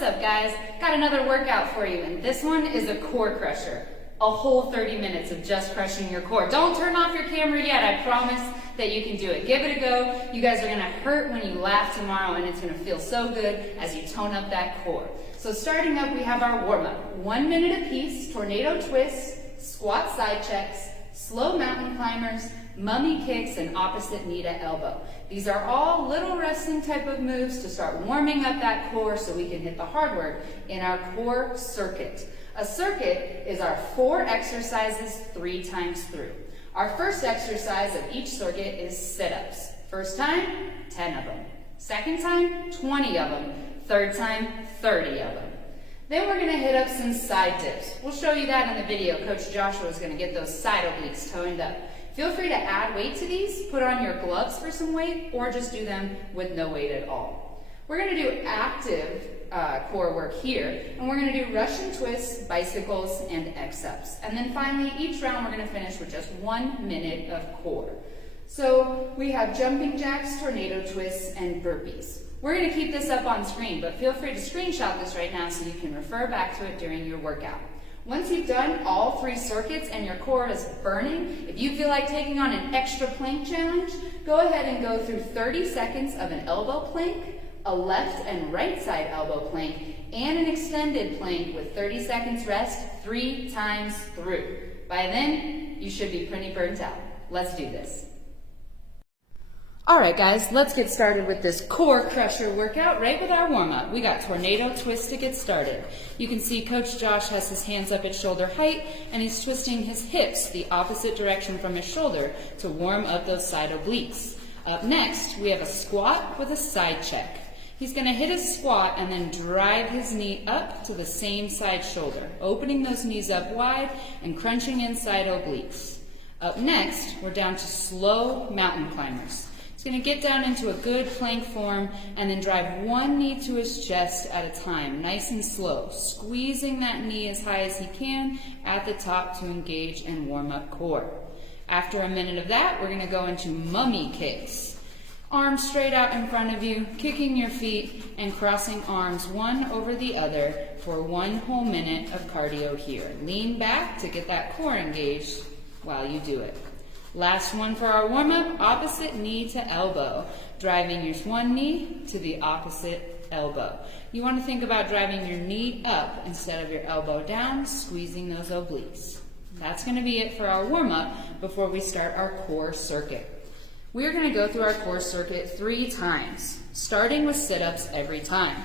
What's up, guys? Got another workout for you, and this one is a core crusher. A whole 30 minutes of just crushing your core. Don't turn off your camera yet. I promise that you can do it. Give it a go. You guys are going to hurt when you laugh tomorrow, and it's going to feel so good as you tone up that core. So starting up, we have our warm-up. 1 minute apiece, tornado twists, squat side checks, slow mountain climbers, mummy kicks, and opposite knee to elbow. These are all little resting type of moves to start warming up that core so we can hit the hard work in our core circuit. A circuit is our 4 exercises 3 times through. Our first exercise of each circuit is sit-ups. First time, 10 of them. Second time, 20 of them. Third time, 30 of them. Then we're going to hit up some side dips. We'll show you that in the video. Coach Joshua is going to get those side obliques toned up. Feel free to add weight to these, put on your gloves for some weight, or just do them with no weight at all. We're going to do active core work here, and we're going to do Russian twists, bicycles, and X-ups. And then finally, each round we're going to finish with just 1 minute of core. So we have jumping jacks, tornado twists, and burpees. We're going to keep this up on screen, but feel free to screenshot this right now so you can refer back to it during your workout. Once you've done all 3 circuits and your core is burning, if you feel like taking on an extra plank challenge, go ahead and go through 30 seconds of an elbow plank, a left and right side elbow plank, and an extended plank with 30 seconds rest 3 times through. By then, you should be pretty burnt out. Let's do this. Alright guys, let's get started with this core crusher workout right with our warm-up. We got tornado twist to get started. You can see Coach Josh has his hands up at shoulder height and he's twisting his hips the opposite direction from his shoulder to warm up those side obliques. Up next, we have a squat with a side check. He's going to hit a squat and then drive his knee up to the same side shoulder, opening those knees up wide and crunching inside obliques. Up next, we're down to slow mountain climbers. He's going to get down into a good plank form and then drive one knee to his chest at a time, nice and slow, squeezing that knee as high as he can at the top to engage and warm up core. After a minute of that, we're going to go into mummy kicks. Arms straight out in front of you, kicking your feet and crossing arms one over the other for 1 whole minute of cardio here. Lean back to get that core engaged while you do it. Last one for our warm-up, opposite knee to elbow, driving your one knee to the opposite elbow. You want to think about driving your knee up instead of your elbow down, squeezing those obliques. That's going to be it for our warm-up before we start our core circuit. We're going to go through our core circuit 3 times, starting with sit-ups every time.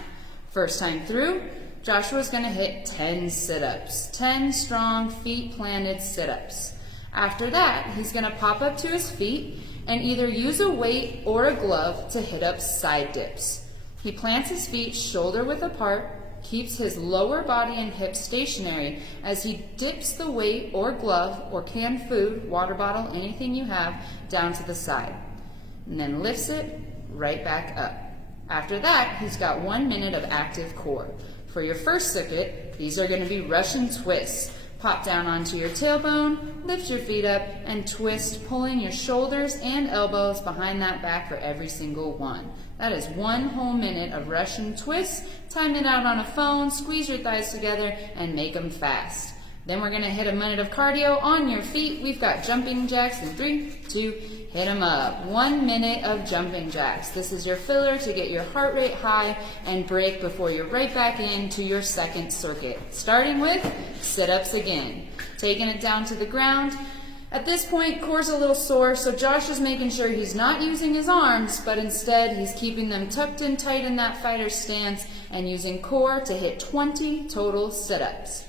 First time through, Joshua's going to hit 10 sit-ups, 10 strong feet planted sit-ups. After that, he's going to pop up to his feet and either use a weight or a glove to hit up side dips. He plants his feet shoulder width apart, keeps his lower body and hips stationary as he dips the weight or glove or canned food, water bottle, anything you have, down to the side. And then lifts it right back up. After that, he's got 1 minute of active core. For your first circuit, these are going to be Russian twists. Pop down onto your tailbone, lift your feet up, and twist, pulling your shoulders and elbows behind that back for every single one. That is 1 whole minute of Russian twists. Time it out on a phone, squeeze your thighs together, and make them fast. Then we're going to hit a minute of cardio on your feet. We've got jumping jacks in 3, 2, hit them up. 1 minute of jumping jacks. This is your filler to get your heart rate high and break before you're right back into your second circuit. Starting with sit-ups again. Taking it down to the ground. At this point, core's a little sore, so Josh is making sure he's not using his arms, but instead he's keeping them tucked in tight in that fighter stance and using core to hit 20 total sit-ups.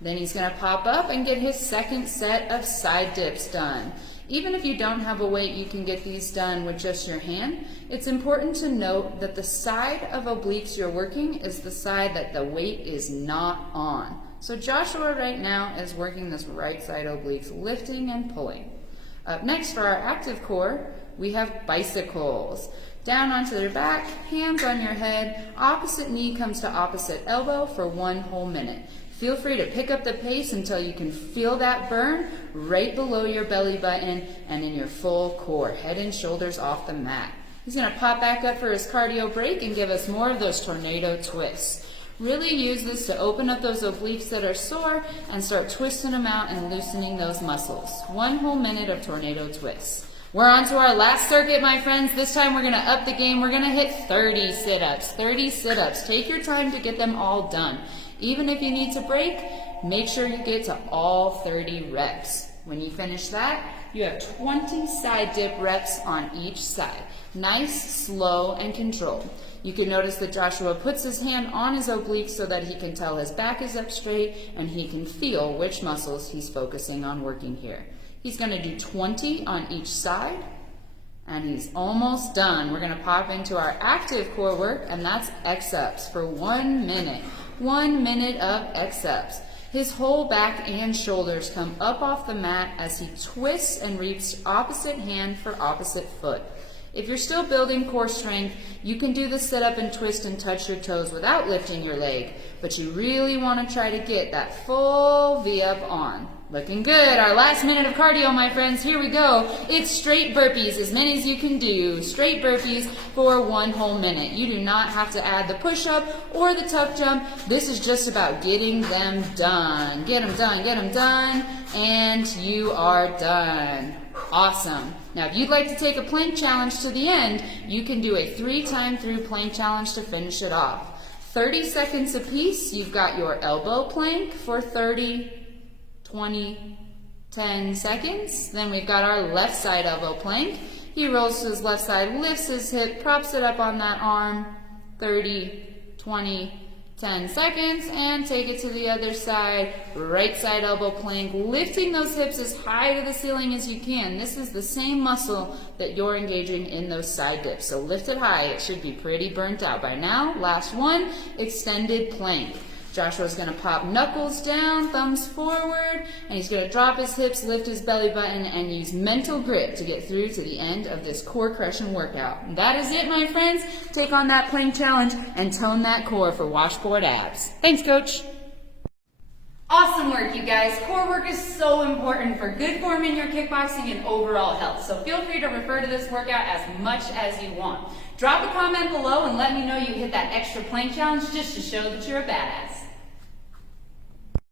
Then he's going to pop up and get his second set of side dips done. Even if you don't have a weight, you can get these done with just your hand. It's important to note that the side of obliques you're working is the side that the weight is not on. So Joshua right now is working this right side obliques, lifting and pulling. Up next for our active core, we have bicycles. Down onto their back, hands on your head, opposite knee comes to opposite elbow for 1 whole minute. Feel free to pick up the pace until you can feel that burn right below your belly button and in your full core, head and shoulders off the mat. He's going to pop back up for his cardio break and give us more of those tornado twists. Really use this to open up those obliques that are sore and start twisting them out and loosening those muscles. 1 whole minute of tornado twists. We're on to our last circuit, my friends. This time we're going to up the game. We're going to hit 30 sit-ups. 30 sit-ups. Take your time to get them all done. Even if you need to break, make sure you get to all 30 reps. When you finish that, you have 20 side dip reps on each side. Nice, slow, and controlled. You can notice that Joshua puts his hand on his obliques so that he can tell his back is up straight and he can feel which muscles he's focusing on working here. He's going to do 20 on each side, and he's almost done. We're going to pop into our active core work, and that's X-ups for 1 minute. 1 minute of X-ups. His whole back and shoulders come up off the mat as he twists and reaps opposite hand for opposite foot. If you're still building core strength, you can do the sit-up and twist and touch your toes without lifting your leg, but you really want to try to get that full V-up on. Looking good. Our last minute of cardio, my friends. Here we go. It's straight burpees, as many as you can do. Straight burpees for 1 whole minute. You do not have to add the push-up or the tuck jump. This is just about getting them done. Get them done, and you are done. Awesome. Now, if you'd like to take a plank challenge to the end, you can do a 3-time through plank challenge to finish it off. 30 seconds apiece. You've got your elbow plank for 30, 20, 10 seconds. Then we've got our left side elbow plank. He rolls to his left side, lifts his hip, props it up on that arm. 30, 20, 10 seconds, and take it to the other side. Right side elbow plank, lifting those hips as high to the ceiling as you can. This is the same muscle that you're engaging in those side dips. So lift it high. It should be pretty burnt out by now. Last one, extended plank. Joshua's going to pop knuckles down, thumbs forward, and he's going to drop his hips, lift his belly button, and use mental grit to get through to the end of this core crushing workout. And that is it, my friends. Take on that plank challenge and tone that core for washboard abs. Thanks, Coach. Awesome work, you guys. Core work is so important for good form in your kickboxing and overall health. So feel free to refer to this workout as much as you want. Drop a comment below and let me know you hit that extra plank challenge just to show that you're a badass.